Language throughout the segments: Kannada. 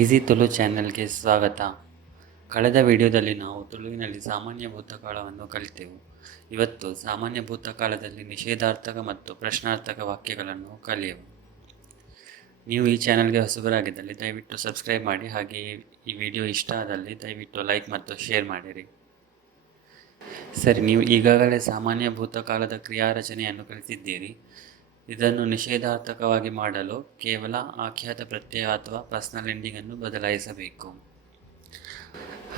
ಈಸಿ ತುಳು ಚಾನೆಲ್ಗೆ ಸ್ವಾಗತ. ಕಳೆದ ವಿಡಿಯೋದಲ್ಲಿ ನಾವು ತುಳುವಿನಲ್ಲಿ ಸಾಮಾನ್ಯ ಭೂತಕಾಲವನ್ನು ಕಲಿತೆವು. ಇವತ್ತು ಸಾಮಾನ್ಯ ಭೂತಕಾಲದಲ್ಲಿ ನಿಷೇಧಾರ್ಥಕ ಮತ್ತು ಪ್ರಶ್ನಾರ್ಥಕ ವಾಕ್ಯಗಳನ್ನು ಕಲಿಯವು. ನೀವು ಈ ಚಾನೆಲ್ಗೆ ಹೊಸಬರಾಗಿದ್ದಲ್ಲಿ ದಯವಿಟ್ಟು ಸಬ್ಸ್ಕ್ರೈಬ್ ಮಾಡಿ. ಹಾಗೆಯೇ ಈ ವಿಡಿಯೋ ಇಷ್ಟ ಆದಲ್ಲಿ ದಯವಿಟ್ಟು ಲೈಕ್ ಮತ್ತು ಶೇರ್ ಮಾಡಿರಿ. ಸರಿ, ನೀವು ಈಗಾಗಲೇ ಸಾಮಾನ್ಯ ಭೂತಕಾಲದ ಕ್ರಿಯಾರಚನೆಯನ್ನು ಕಲಿತಿದ್ದೀರಿ. ಇದನ್ನು ನಿಷೇಧಾರ್ಥಕವಾಗಿ ಮಾಡಲು ಕೇವಲ ಆಖ್ಯಾತ ಪ್ರತ್ಯಯ ಅಥವಾ ಪರ್ಸನಲ್ ಎಂಡಿಂಗ್ ಅನ್ನು ಬದಲಾಯಿಸಬೇಕು.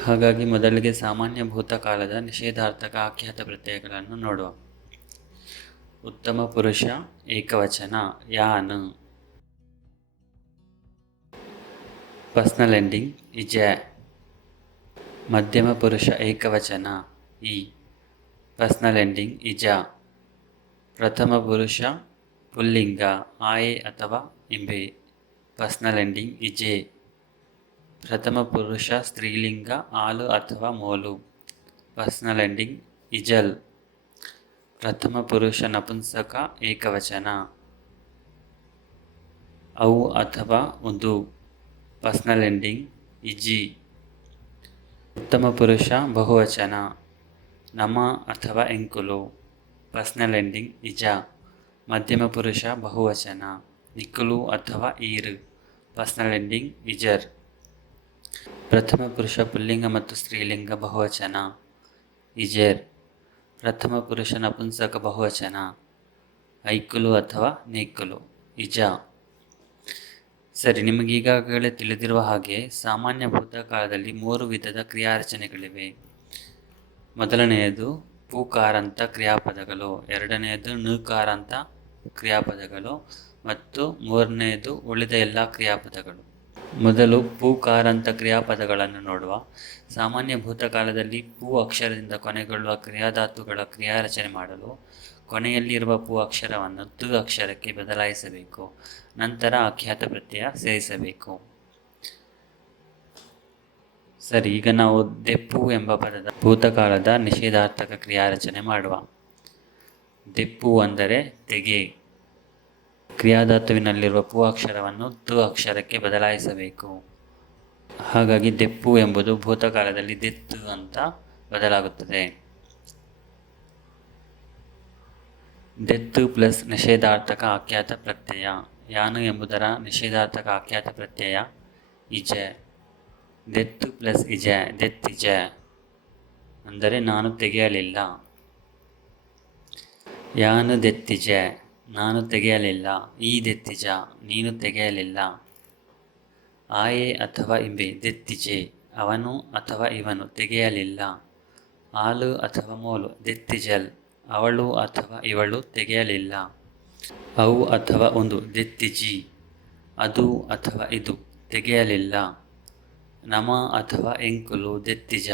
ಹಾಗಾಗಿ ಮೊದಲಿಗೆ ಸಾಮಾನ್ಯ ಭೂತಕಾಲದ ನಿಷೇಧಾರ್ಥಕ ಆಖ್ಯಾತ ಪ್ರತ್ಯಯಗಳನ್ನು ನೋಡುವ. ಉತ್ತಮ ಪುರುಷ ಏಕವಚನ ಯಾನ್. ಪರ್ಸನಲ್ ಎಂಡಿಂಗ್ ಇಜ. ಮಧ್ಯಮ ಪುರುಷ ಏಕವಚನ ಈ. ಪರ್ಸನಲ್ ಎಂಡಿಂಗ್ ಇಜ. ಪ್ರಥಮ ಪುರುಷ ಪುಲ್ಲಿಂಗ ಆಯೆ ಅಥವಾ ಇಂಬೆ. Personal ending ಇಜೆ. ಪ್ರಥಮ ಪುರುಷ ಸ್ತ್ರೀಲಿಂಗ ಆಲು ಅಥವಾ ಮೋಲು. Personal ending ಇಜಲ್. ಪ್ರಥಮ ಪುರುಷ ನಪುಂಸಕ ಏಕವಚನ ಅವು ಅಥವಾ ಉದು. ಪರ್ಸನಲ್ ಎಂಡಿಂಗ್ ಇಜಿ. ಉತ್ತಮ ಪುರುಷ ಬಹುವಚನ ನಮ ಅಥವಾ ಎಂಕುಲು. ಪರ್ಸನಲ್ ಎಂಡಿಂಗ್ ಇಜ. ಮಧ್ಯಮ ಪುರುಷ ಬಹುವಚನ ನಿಕ್ಕುಲು ಅಥವಾ ಈರು. Personal ending ಇಜರ್. ಪ್ರಥಮ ಪುರುಷ ಪುಲ್ಲಿಂಗ ಮತ್ತು ಸ್ತ್ರೀಲಿಂಗ ಬಹುವಚನ ಇಜೇರ್. ಪ್ರಥಮ ಪುರುಷ ನಪುಂಸಕ ಬಹುವಚನ ಐಕುಲು ಅಥವಾ ನೇಕುಲು ಇಜ. ಸರಿ, ನಿಮಗೀಗಾಗಲೇ ತಿಳಿದಿರುವ ಹಾಗೆ ಸಾಮಾನ್ಯ ಭೂತಕಾಲದಲ್ಲಿ 3 ವಿಧದ ಕ್ರಿಯಾರಚನೆಗಳಿವೆ. ಮೊದಲನೆಯದು ಪೂಕಾರಾಂತ ಕ್ರಿಯಾಪದಗಳು, ಎರಡನೆಯದು ನುಕಾರಾಂತ ಕ್ರಿಯಾಪದಗಳು ಮತ್ತು ಮೂರನೆಯದು ಉಳಿದ ಎಲ್ಲ ಕ್ರಿಯಾಪದಗಳು. ಮೊದಲು ಪೂಕಾರಾಂತ ಕ್ರಿಯಾಪದಗಳನ್ನು ನೋಡುವ. ಸಾಮಾನ್ಯ ಭೂತಕಾಲದಲ್ಲಿ ಪೂ ಅಕ್ಷರದಿಂದ ಕೊನೆಗೊಳ್ಳುವ ಕ್ರಿಯಾಧಾತುಗಳ ಕ್ರಿಯಾರಚನೆ ಮಾಡಲು ಕೊನೆಯಲ್ಲಿರುವ ಪೂ ಅಕ್ಷರವನ್ನು ತು ಅಕ್ಷರಕ್ಕೆ ಬದಲಾಯಿಸಬೇಕು. ನಂತರ ಆಖ್ಯಾತ ಪ್ರತ್ಯಯ ಸೇರಿಸಬೇಕು. ಸರಿ, ಈಗ ನಾವು ದೆಪ್ಪು ಎಂಬ ಪದದ ಭೂತಕಾಲದ ನಿಷೇಧಾರ್ಥಕ ಕ್ರಿಯಾರಚನೆ ಮಾಡುವ. ದೆಪ್ಪು ಅಂದರೆ ತೆಗೆ. ಕ್ರಿಯಾಧಾತುವಿನಲ್ಲಿರುವ ಪೂ ಅಕ್ಷರವನ್ನು ತು ಅಕ್ಷರಕ್ಕೆ ಬದಲಾಯಿಸಬೇಕು. ಹಾಗಾಗಿ ದೆಪ್ಪು ಎಂಬುದು ಭೂತಕಾಲದಲ್ಲಿ ದೆತ್ತು ಅಂತ ಬದಲಾಗುತ್ತದೆ. ದೆತ್ತು ಪ್ಲಸ್ ನಿಷೇಧಾರ್ಥಕ ಆಖ್ಯಾತ ಪ್ರತ್ಯಯ ಯಾನು ಎಂಬುದರ ನಿಷೇಧಾರ್ಥಕ ಆಖ್ಯಾತ ಪ್ರತ್ಯಯ ಇಜ. ದೆತ್ತು ಪ್ಲಸ್ ಇಜ ದೆತ್ತಿಜ ಅಂದರೆ ನಾನು ತೆಗೆಯಲಿಲ್ಲ. ಯಾನು ದೆತ್ತಿಜ ನಾನು ತೆಗೆಯಲಿಲ್ಲ. ಈ ದೆತ್ತಿಜ ನೀನು ತೆಗೆಯಲಿಲ್ಲ. ಆಯೆ ಅಥವಾ ಇಂಬೆ ದೆತ್ತಿಜೆ ಅವನು ಅಥವಾ ಇವನು ತೆಗೆಯಲಿಲ್ಲ. ಆಲು ಅಥವಾ ಮೋಲು ದೆತ್ತಿಜಲ್ ಅವಳು ಅಥವಾ ಇವಳು ತೆಗೆಯಲಿಲ್ಲ. ಅವು ಅಥವಾ ಒಂದು ದೆತ್ತಿಜಿ ಅದು ಅಥವಾ ಇದು ತೆಗೆಯಲಿಲ್ಲ. ನಮ ಅಥವಾ ಎಂಕುಲು ದೆತ್ತಿಜ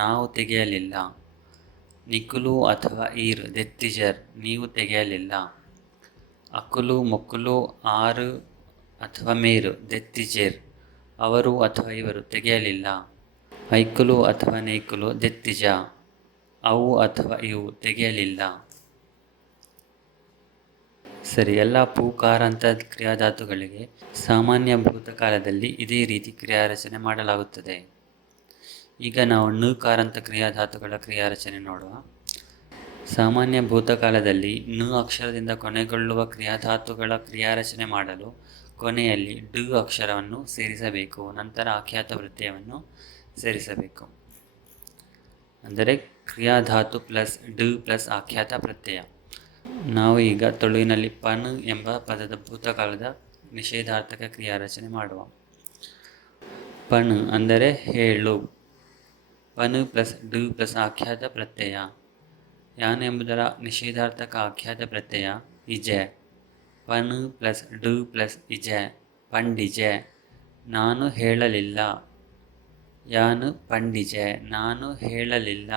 ನಾವು ತೆಗೆಯಲಿಲ್ಲ. ನಿಕುಲು ಅಥವಾ ಈರ್ ದೆತ್ತಿಜರ್ ನೀವು ತೆಗೆಯಲಿಲ್ಲ. ಅಕುಲು ಮೊಕ್ಕುಲು ಆರು ಅಥವಾ ಮೇರು ದೆತ್ತಿಜೇರ್ ಅವರು ಅಥವಾ ಇವರು ತೆಗೆಯಲಿಲ್ಲ. ಐಕುಲು ಅಥವಾ ನೇಕುಲು ದೆತ್ತಿಜ ಅವು ಅಥವಾ ಇವು ತೆಗೆಯಲಿಲ್ಲ. ಸರಿ, ಎಲ್ಲ ಪೂಕಾರಾಂತ ಕ್ರಿಯಾಧಾತುಗಳಿಗೆ ಸಾಮಾನ್ಯ ಭೂತಕಾಲದಲ್ಲಿ ಇದೇ ರೀತಿ ಕ್ರಿಯಾರಚನೆ ಮಾಡಲಾಗುತ್ತದೆ. ಈಗ ನಾವು ನುಕಾರಾಂತ ಕ್ರಿಯಾಧಾತುಗಳ ಕ್ರಿಯಾರಚನೆ ನೋಡುವ. ಸಾಮಾನ್ಯ ಭೂತಕಾಲದಲ್ಲಿ ನು ಅಕ್ಷರದಿಂದ ಕೊನೆಗೊಳ್ಳುವ ಕ್ರಿಯಾಧಾತುಗಳ ಕ್ರಿಯಾರಚನೆ ಮಾಡಲು ಕೊನೆಯಲ್ಲಿ ಡು ಅಕ್ಷರವನ್ನು ಸೇರಿಸಬೇಕು. ನಂತರ ಆಖ್ಯಾತ ಪ್ರತ್ಯಯವನ್ನು ಸೇರಿಸಬೇಕು. ಅಂದರೆ ಕ್ರಿಯಾಧಾತು ಪ್ಲಸ್ ಡು ಪ್ಲಸ್ ಆಖ್ಯಾತ ಪ್ರತ್ಯಯ. ನಾವು ಈಗ ತುಳುವಿನಲ್ಲಿ ಪನ್ ಎಂಬ ಪದದ ಭೂತಕಾಲದ ನಿಷೇಧಾರ್ಥಕ ಕ್ರಿಯಾರಚನೆ ಮಾಡುವ. ಪಣ್ ಅಂದರೆ ಹೇಳು. ಪನ್ ಪ್ಲಸ್ ಡು ಪ್ಲಸ್ ಆಖ್ಯಾತ ಪ್ರತ್ಯಯ ಯಾನ್ ಎಂಬುದರ ನಿಷೇಧಾರ್ಥಕ ಆಖ್ಯಾತ ಪ್ರತ್ಯಯ ಇಜ. ಪನ್ ಪ್ಲಸ್ ಡು ಪ್ಲಸ್ ಇಜ ಪಂಡಿಜ ನಾನು ಹೇಳಲಿಲ್ಲ. ಯಾನು ಪಂಡಿಜ ನಾನು ಹೇಳಲಿಲ್ಲ.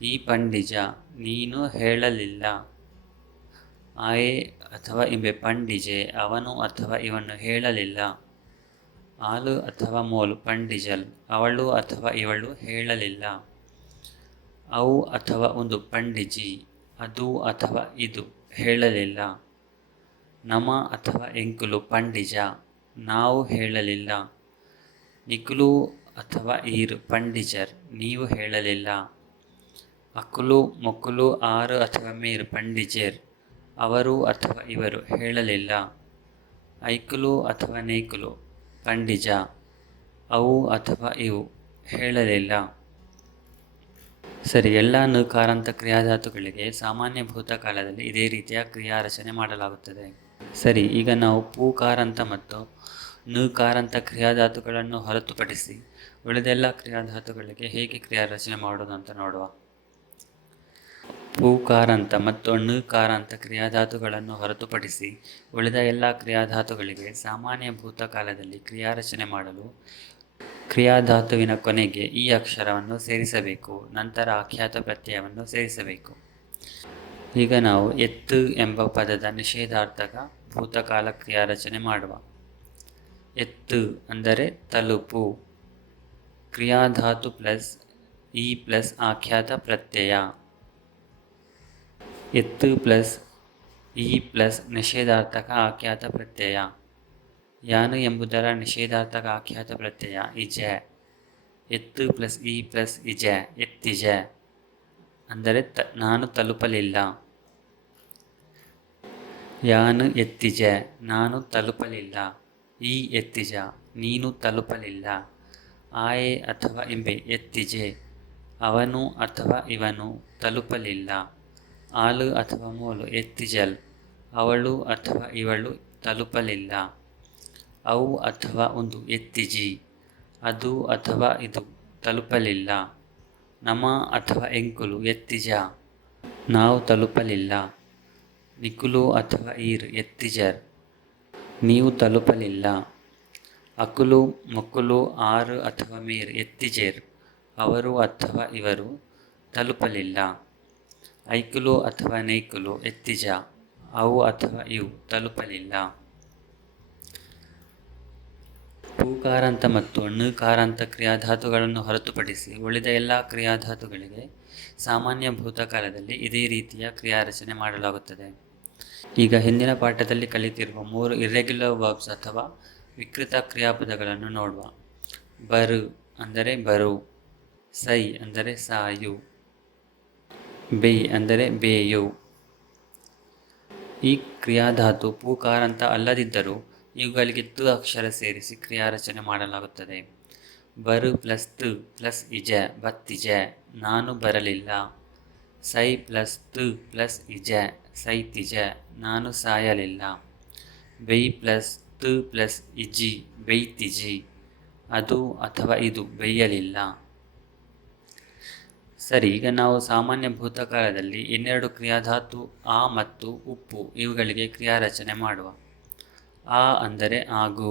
ಈ ಪಂಡಿಜ ನೀನು ಹೇಳಲಿಲ್ಲ. ಆಯೆ ಅಥವಾ ಇಂಬೆ ಪಂಡಿಜೆ ಅವನು ಅಥವಾ ಇವನು ಹೇಳಲಿಲ್ಲ. ಆಲು ಅಥವಾ ಮೋಲು ಪಂಡಿಜಲ್ ಅವಳು ಅಥವಾ ಇವಳು ಹೇಳಲಿಲ್ಲ. ಅವು ಅಥವಾ ಒಂದು ಪಂಡಿಜಿ ಅದು ಅಥವಾ ಇದು ಹೇಳಲಿಲ್ಲ. ನಮ ಅಥವಾ ಎಂಕುಲು ಪಂಡಿಜ ನಾವು ಹೇಳಲಿಲ್ಲ. ನಿಖುಲು ಅಥವಾ ಈರ್ ಪಂಡಿಜರ್, ನೀವು ಹೇಳಲಿಲ್ಲ. ಅಕುಲು ಮೊಕುಲು ಆರು ಅಥವಾ ಮೀರ್ ಪಂಡಿಜೇರ್, ಅವರು ಅಥವಾ ಇವರು ಹೇಳಲಿಲ್ಲ. ಐಕುಲು ಅಥವಾ ನೈಕುಲು ಪಂಡಿಜ, ಅವು ಅಥವಾ ಇವು ಹೇಳಲಿಲ್ಲ. ಸರಿ, ಎಲ್ಲ ನಕಾರಾಂತ ಕ್ರಿಯಾಧಾತುಗಳಿಗೆ ಸಾಮಾನ್ಯ ಭೂತಕಾಲದಲ್ಲಿ ಇದೇ ರೀತಿಯ ಕ್ರಿಯಾರಚನೆ ಮಾಡಲಾಗುತ್ತದೆ. ಸರಿ, ಈಗ ನಾವು ಪೂಕಾರಾಂತ ಮತ್ತು ನಕಾರಾಂತ ಕ್ರಿಯಾಧಾತುಗಳನ್ನು ಹೊರತುಪಡಿಸಿ ಉಳಿದೆಲ್ಲ ಕ್ರಿಯಾಧಾತುಗಳಿಗೆ ಹೇಗೆ ಕ್ರಿಯಾರಚನೆ ಮಾಡೋದು ಅಂತ ನೋಡುವ. ಪೂಕಾರಾಂತ ಮತ್ತು ನಕಾರಾಂತ ಕ್ರಿಯಾಧಾತುಗಳನ್ನು ಹೊರತುಪಡಿಸಿ ಉಳಿದ ಎಲ್ಲ ಕ್ರಿಯಾಧಾತುಗಳಿಗೆ ಸಾಮಾನ್ಯ ಭೂತಕಾಲದಲ್ಲಿ ಕ್ರಿಯಾರಚನೆ ಮಾಡಲು ಕ್ರಿಯಾಧಾತುವಿನ ಕೊನೆಗೆ ಈ ಅಕ್ಷರವನ್ನು ಸೇರಿಸಬೇಕು, ನಂತರ ಆಖ್ಯಾತ ಪ್ರತ್ಯಯವನ್ನು ಸೇರಿಸಬೇಕು. ಈಗ ನಾವು ಎತ್ತು ಎಂಬ ಪದದ ನಿಷೇಧಾರ್ಥಕ ಭೂತಕಾಲ ಕ್ರಿಯಾರಚನೆ ಮಾಡುವ. ಎತ್ತು ಅಂದರೆ ತಲುಪು, ಕ್ರಿಯಾಧಾತು ಪ್ಲಸ್ ಇ ಪ್ಲಸ್ ಆಖ್ಯಾತ ಪ್ರತ್ಯಯ. ಎತ್ತು ಪ್ಲಸ್ ಇ ಪ್ಲಸ್ ನಿಷೇಧಾರ್ಥಕ ಆಖ್ಯಾತ ಪ್ರತ್ಯಯ. ಯಾನು ಎಂಬುದರ ನಿಷೇಧಾರ್ಥಕ ಆಖ್ಯಾತ ಪ್ರತ್ಯಯ ಇಜ. ಎತ್ತು ಪ್ಲಸ್ ಇ ಪ್ಲಸ್ ಇಜ, ಎತ್ತಿಜ ಅಂದರೆ ನಾನು ತಲುಪಲಿಲ್ಲ. ಯಾನು ಎತ್ತಿಜ, ನಾನು ತಲುಪಲಿಲ್ಲ. ಈ ಎತ್ತಿಜ, ನೀನು ತಲುಪಲಿಲ್ಲ. ಆಯೆ ಅಥವಾ ಇಂಬೆ ಎತ್ತಿಜೆ, ಅವನು ಅಥವಾ ಇವನು ತಲುಪಲಿಲ್ಲ. ಆಲು ಅಥವಾ ಮೋಲು ಎತ್ತಿಜಲ್, ಅವಳು ಅಥವಾ ಇವಳು ತಲುಪಲಿಲ್ಲ. ಅವು ಅಥವಾ ಒಂದು ಎತ್ತಿಜಿ, ಅದು ಅಥವಾ ಇದು ತಲುಪಲಿಲ್ಲ. ನಮ ಅಥವಾ ಎಂಕುಲು ಎತ್ತಿಜ, ನಾವು ತಲುಪಲಿಲ್ಲ. ನಿಕುಲು ಅಥವಾ ಈರ್ ಎತ್ತಿಜರ್, ನೀವು ತಲುಪಲಿಲ್ಲ. ಅಕುಲು ಮೊಕುಲು ಆರು ಅಥವಾ ಮೀರ್ ಎತ್ತಿಜೇರ್, ಅವರು ಅಥವಾ ಇವರು ತಲುಪಲಿಲ್ಲ. ಐಕುಲು ಅಥವಾ ನೈಕುಲು ಎತ್ತಿಜ, ಅವು ಅಥವಾ ಇವು ತಲುಪಲಿಲ್ಲ. ಪೂಕಾರಾಂತ ಮತ್ತು ನಕಾರಾಂತ ಕ್ರಿಯಾಧಾತುಗಳನ್ನು ಹೊರತುಪಡಿಸಿ ಉಳಿದ ಎಲ್ಲ ಕ್ರಿಯಾಧಾತುಗಳಿಗೆ ಸಾಮಾನ್ಯ ಭೂತಕಾಲದಲ್ಲಿ ಇದೇ ರೀತಿಯ ಕ್ರಿಯಾರಚನೆ ಮಾಡಲಾಗುತ್ತದೆ. ಈಗ ಹಿಂದಿನ ಪಾಠದಲ್ಲಿ ಕಲಿತಿರುವ 3 ಇರ್ರೆಗ್ಯುಲರ್ ವರ್ಬ್ಸ್ ಅಥವಾ ವಿಕೃತ ಕ್ರಿಯಾಪದಗಳನ್ನು ನೋಡುವ. ಬರು ಅಂದರೆ ಬರು, ಸೈ ಅಂದರೆ ಸಾಯು, ಬೇಯ್ ಅಂದರೆ ಬೇಯು. ಈ ಕ್ರಿಯಾಧಾತು ಪೂಕಾರಾಂತ ಅಲ್ಲದಿದ್ದರೂ ಇವುಗಳಿಗೆ ತು ಅಕ್ಷರ ಸೇರಿಸಿ ಕ್ರಿಯಾರಚನೆ ಮಾಡಲಾಗುತ್ತದೆ. ಬರು ಪ್ಲಸ್ ತು ಪ್ಲಸ್ ಇಜ ಬತ್ತಿಜ, ನಾನು ಬರಲಿಲ್ಲ. ಸೈ ಪ್ಲಸ್ ತು ಪ್ಲಸ್ ಇಜ ಸೈತಿಜ, ನಾನು ಸಾಯಲಿಲ್ಲ. ಬೆಯ್ ಪ್ಲಸ್ ತು ಪ್ಲಸ್ ಇಜಿ ಬೈತಿಜಿ, ಅದು ಅಥವಾ ಇದು ಬೈಯಲಿಲ್ಲ. ಸರಿ, ಈಗ ನಾವು ಸಾಮಾನ್ಯ ಭೂತಕಾಲದಲ್ಲಿ ಇನ್ನೆರಡು ಕ್ರಿಯಾಧಾತು ಆ ಮತ್ತು ಉಪ್ಪು ಇವುಗಳಿಗೆ ಕ್ರಿಯಾರಚನೆ ಮಾಡುವ. ಆ ಅಂದರೆ ಆಗು,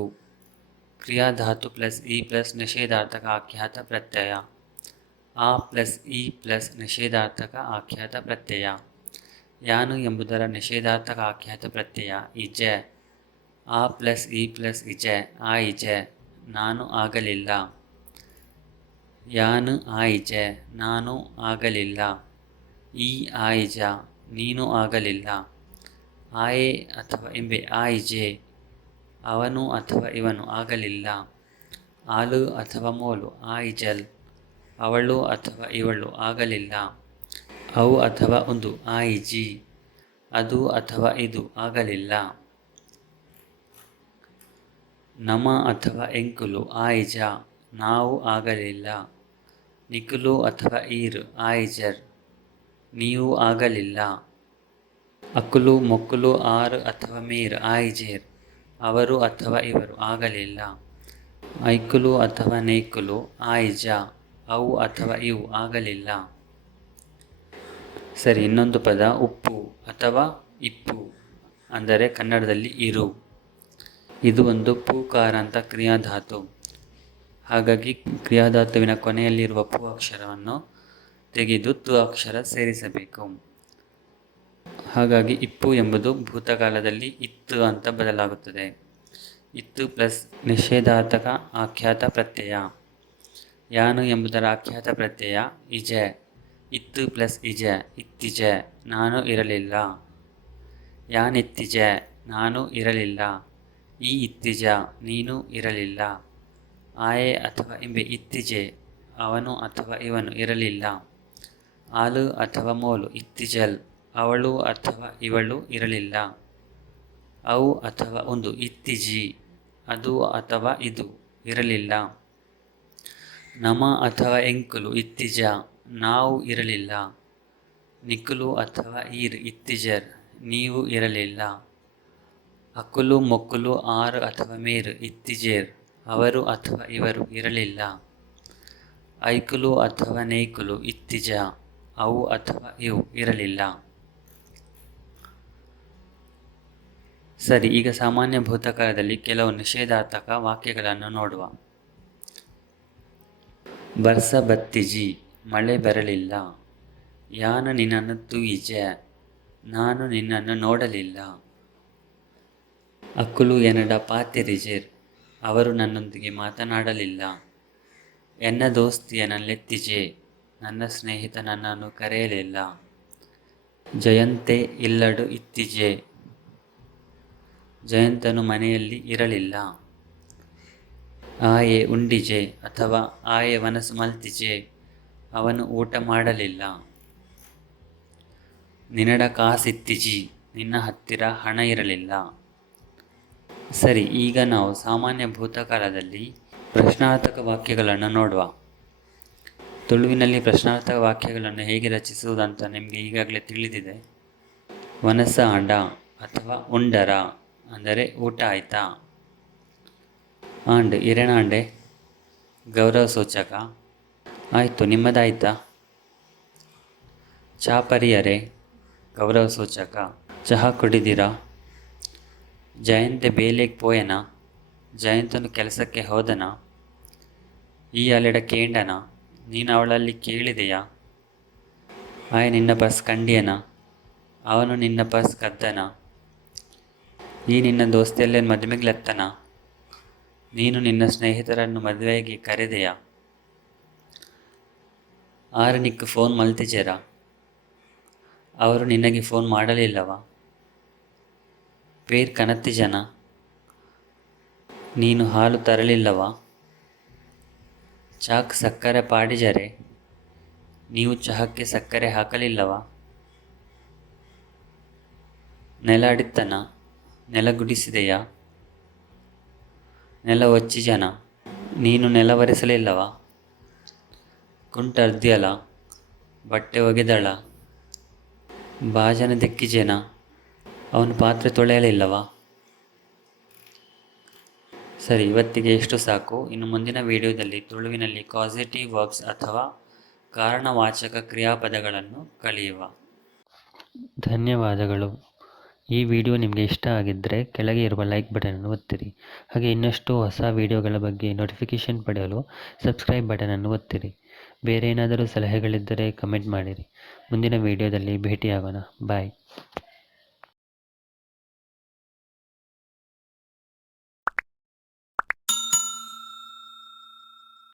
ಕ್ರಿಯಾಧಾತು ಪ್ಲಸ್ ಇ ಪ್ಲಸ್ ನಿಷೇಧಾರ್ಥಕ ಆಖ್ಯಾತ ಪ್ರತ್ಯಯ. ಆ ಪ್ಲಸ್ ಇ ಪ್ಲಸ್ ನಿಷೇಧಾರ್ಥಕ ಆಖ್ಯಾತ ಪ್ರತ್ಯಯ. ಯಾನು ಎಂಬುದರ ನಿಷೇಧಾರ್ಥಕ ಆಖ್ಯಾತ ಪ್ರತ್ಯಯ ಇಜ. ಆ ಪ್ಲಸ್ ಇ ಪ್ಲಸ್ ಇಜ ಆಯಿಜ, ನಾನು ಆಗಲಿಲ್ಲ. ಯಾನು ಆಯಿಜ, ನಾನು ಆಗಲಿಲ್ಲ. ಈ ಆಯಿಜ, ನೀನು ಆಗಲಿಲ್ಲ. ಆಯೆ ಅಥವಾ ಎಂಬೆ ಆಯಿಜೆ, ಅವನು ಅಥವಾ ಇವನು ಆಗಲಿಲ್ಲ. ಆಲು ಅಥವಾ ಮೋಲು ಆಯಿಜಲ್, ಅವಳು ಅಥವಾ ಇವಳು ಆಗಲಿಲ್ಲ. ಅವು ಅಥವಾ ಒಂದು ಆಯಿಜಿ, ಅದು ಅಥವಾ ಇದು ಆಗಲಿಲ್ಲ. ನಮ ಅಥವಾ ಎಂಕುಲು ಆಯಿಜ, ನಾವು ಆಗಲಿಲ್ಲ. ನಿಕುಲು ಅಥವಾ ಈರ್ ಆಯಿಜರ್, ನೀವು ಆಗಲಿಲ್ಲ. ಅಕುಲು ಮೊಕುಲು ಆರು ಅಥವಾ ಮೀರ್ ಆಯಿಜೇರ್, ಅವರು ಅಥವಾ ಇವರು ಆಗಲಿಲ್ಲ. ಐಕುಲು ಅಥವಾ ನೈಕುಲು ಆಯಿಜ, ಅವು ಅಥವಾ ಇವು ಆಗಲಿಲ್ಲ. ಸರಿ, ಇನ್ನೊಂದು ಪದ ಉಪ್ಪು ಅಥವಾ ಇಪ್ಪು ಅಂದರೆ ಕನ್ನಡದಲ್ಲಿ ಇರು. ಇದು ಒಂದು ಪೂಕಾರಾಂತ ಕ್ರಿಯಾಧಾತು. ಹಾಗಾಗಿ ಕ್ರಿಯಾಧಾತುವಿನ ಕೊನೆಯಲ್ಲಿರುವ ಪು ಅಕ್ಷರವನ್ನು ತೆಗೆದು ತು ಅಕ್ಷರ ಸೇರಿಸಬೇಕು. ಹಾಗಾಗಿ ಇಪ್ಪು ಎಂಬುದು ಭೂತಕಾಲದಲ್ಲಿ ಇತ್ತು ಅಂತ ಬದಲಾಗುತ್ತದೆ. ಇತ್ತು ಪ್ಲಸ್ ನಿಷೇಧಾರ್ಥಕ ಆಖ್ಯಾತ ಪ್ರತ್ಯಯ. ಯಾನು ಎಂಬುದರ ಆಖ್ಯಾತ ಪ್ರತ್ಯಯ ಇಜ. ಇತ್ತು ಪ್ಲಸ್ ಇಜ ಇತ್ತಿಜ, ನಾನು ಇರಲಿಲ್ಲ. ಯಾನಿತ್ತಿಜ, ನಾನು ಇರಲಿಲ್ಲ. ಈ ಇತ್ತಿಜ, ನೀನು ಇರಲಿಲ್ಲ. ಆಯೆ ಅಥವಾ ಇಂಬೆ ಇತ್ತೀಚೆ ಅವನು ಅಥವಾ ಇವನು ಇರಲಿಲ್ಲ. ಆಲು ಅಥವಾ ಮೋಲು ಇತ್ತಿಜಲ್ ಅವಳು ಅಥವಾ ಇವಳು ಇರಲಿಲ್ಲ. ಅವು ಅಥವಾ ಒಂದು ಇತ್ತಿಜಿ ಅದು ಅಥವಾ ಇದು ಇರಲಿಲ್ಲ. ನಮ ಅಥವಾ ಎಂಕುಲು ಇತ್ತಿಜ ನಾವು ಇರಲಿಲ್ಲ. ನಿಕುಲು ಅಥವಾ ಈರ್ ಇತ್ತಿಜರ್ ನೀವು ಇರಲಿಲ್ಲ. ಅಕುಲು ಮೊಕ್ಕುಲು ಆರು ಅಥವಾ ಮೇರು ಇತ್ತಿಜೇರ್ ಅವರು ಅಥವಾ ಇವರು ಇರಲಿಲ್ಲ. ಐಕುಲು ಅಥವಾ ನೈಕುಲು ಇತ್ತಿಜ ಅವು ಅಥವಾ ಇವು ಇರಲಿಲ್ಲ. ಸರಿ, ಈಗ ಸಾಮಾನ್ಯ ಭೂತಕಾಲದಲ್ಲಿ ಕೆಲವು ನಿಷೇಧಾರ್ಥಕ ವಾಕ್ಯಗಳನ್ನು ನೋಡುವ. ಬರ್ಸ ಬತ್ತಿಜಿ ಮಳೆ ಬರಲಿಲ್ಲ. ಯಾನು ನಿನ್ನನ್ನು ತುಯಿಜ ನಾನು ನಿನ್ನನ್ನು ನೋಡಲಿಲ್ಲ. ಅಕ್ಕುಲು ಎನಡ ಪಾತಿರಿಜೇರ್ ಅವರು ನನ್ನೊಂದಿಗೆ ಮಾತನಾಡಲಿಲ್ಲ. ಎನ್ನ ದೋಸ್ತಿಯ ನನ್ನೆತ್ತಿಜೆ ನನ್ನ ಸ್ನೇಹಿತ ನನ್ನನ್ನು ಕರೆಯಲಿಲ್ಲ. ಜಯಂತೆ ಇಲ್ಲಡು ಇತ್ತಿಜೆ ಜಯಂತನು ಮನೆಯಲ್ಲಿ ಇರಲಿಲ್ಲ. ಆಯೆ ಉಂಡಿಜೆ ಅಥವಾ ಆಯೆ ವನಸು ಮಲ್ತಿಜೆ ಅವನು ಊಟ ಮಾಡಲಿಲ್ಲ. ನಿನಡ ಕಾಸಿತ್ತಿಜಿ ನಿನ್ನ ಹತ್ತಿರ ಹಣ ಇರಲಿಲ್ಲ. ಸರಿ, ಈಗ ನಾವು ಸಾಮಾನ್ಯ ಭೂತಕಾಲದಲ್ಲಿ ಪ್ರಶ್ನಾರ್ಥಕ ವಾಕ್ಯಗಳನ್ನು ನೋಡುವ. ತುಳುವಿನಲ್ಲಿ ಪ್ರಶ್ನಾರ್ಥಕ ವಾಕ್ಯಗಳನ್ನು ಹೇಗೆ ರಚಿಸುವುದಂತ ನಿಮಗೆ ಈಗಾಗಲೇ ತಿಳಿದಿದೆ. ವನಸ ಆಂಡ ಅಥವಾ ಉಂಡರ ಅಂದರೆ ಊಟ ಆಯ್ತಾ. ಆಂಡ್ ಇರೆನಾಂಡೆ ಗೌರವ ಸೂಚಕ ಆಯಿತು ನಿಮ್ಮದಾಯ್ತಾ. ಚಹಾ ಪರಿಯರೆ ಗೌರವ ಸೂಚಕ ಚಹಾ ಕುಡಿದಿರಾ. ಜಯಂತೆ ಬೇಲೆಗೆ ಪೋಯನ ಜಯಂತನು ಕೆಲಸಕ್ಕೆ ಹೋದನ. ಈ ಅಲೆಡ ಕೇಂಡನ ನೀನು ಅವಳಲ್ಲಿ ಕೇಳಿದೆಯಾ. ಆಯ ನಿನ್ನ ಪರ್ಸ್ ಕಂಡಿಯನ ಅವನು ನಿನ್ನ ಪರ್ಸ್ ಕದ್ದನ. ಈ ನಿನ್ನ ದೋಸ್ತಿಯಲ್ಲೇನು ಮದುವೆಗ್ಲೆತ್ತನ ನೀನು ನಿನ್ನ ಸ್ನೇಹಿತರನ್ನು ಮದುವೆಗೆ ಕರೆದೆಯಾ. ಆರು ನಿಕ್ಕು ಫೋನ್ ಮಲ್ತಿಜೆರ ಅವರು ನಿನಗೆ ಫೋನ್ ಮಾಡಲಿಲ್ಲವಾ. ಪೇರ್ ಕನತ್ತಿಜನ ನೀನು ಹಾಲು ತರಲಿಲ್ಲವಾ. ಚಾಕ್ ಸಕ್ಕರೆ ಪಾಡಿಜರೆ ನೀವು ಚಹಕ್ಕೆ ಸಕ್ಕರೆ ಹಾಕಲಿಲ್ಲವಾ. ನೆಲ ಅಡಿತ್ತನ ನೆಲ ಗುಡಿಸಿದೆಯಾ. ನೆಲ ಒಚ್ಚಿಜನ ನೀನು ನೆಲ ಒರೆಸಲಿಲ್ಲವಾ. ಕುಂಟರ್ದ್ಯಲ ಬಟ್ಟೆ ಒಗೆದಳ. ಬಾಜನ ದೆಕ್ಕಿಜೇನ ಅವನು ಪಾತ್ರೆ ತೊಳೆಯಲಿಲ್ಲವಾ. ಸರಿ, ಇವತ್ತಿಗೆ ಎಷ್ಟು ಸಾಕು. ಇನ್ನು ಮುಂದಿನ ವಿಡಿಯೋದಲ್ಲಿ ತುಳುವಿನಲ್ಲಿ ಕಾಸಿಟಿವ್ ವರ್ಬ್ಸ್ ಅಥವಾ ಕಾರಣವಾಚಕ ಕ್ರಿಯಾಪದಗಳನ್ನು ಕಲಿಯುವ. ಧನ್ಯವಾದಗಳು. ಈ ವಿಡಿಯೋ ನಿಮಗೆ ಇಷ್ಟ ಆಗಿದ್ದರೆ ಕೆಳಗೆ ಇರುವ ಲೈಕ್ ಬಟನನ್ನು ಒತ್ತಿರಿ. ಹಾಗೆ ಇನ್ನಷ್ಟು ಹೊಸ ವಿಡಿಯೋಗಳ ಬಗ್ಗೆ ನೋಟಿಫಿಕೇಷನ್ ಪಡೆಯಲು ಸಬ್ಸ್ಕ್ರೈಬ್ ಬಟನನ್ನು ಒತ್ತಿರಿ. ಬೇರೆ ಏನಾದರೂ ಸಲಹೆಗಳಿದ್ದರೆ ಕಮೆಂಟ್ ಮಾಡಿರಿ. ಮುಂದಿನ ವಿಡಿಯೋದಲ್ಲಿ ಭೇಟಿಯಾಗೋಣ. ಬಾಯ್.